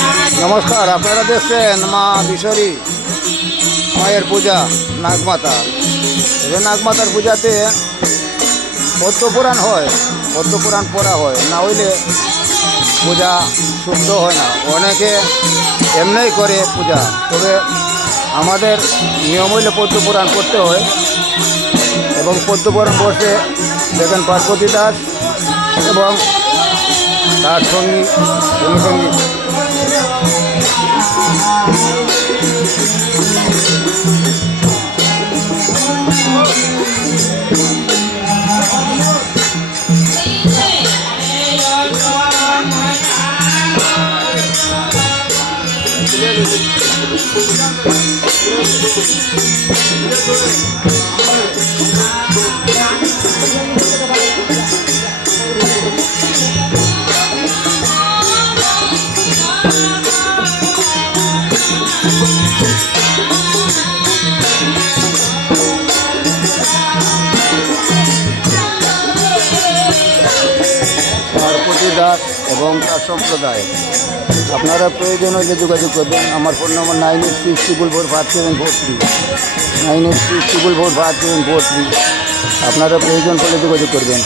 নমস্কার, আপনারা দেখছেন মা বিশরী মায়ের পূজা নাগমাতা। এই নাগমাতার পূজাতে পদ্মপুরাণ হয়, পদ্মপুরাণ পড়া হয়, না হইলে পূজা শুদ্ধ হয় না। অনেকে এমনিই করে পূজা, তবে আমাদের নিয়ম হইলে পদ্মপুরাণ পড়তে হয়। এবং পদ্মপুরাণ পড়তে দেখেন পার্বতী দাস এবং তার সঙ্গী অনুসঙ্গী। পার্বতী দাস এবং তার সম্প্রদায়। আপনারা প্রয়োজন হলে যোগাযোগ করবেন। আমার ফোন নম্বর 9863445743, 9863445743। আপনারা প্রয়োজন হলে যোগাযোগ করবেন।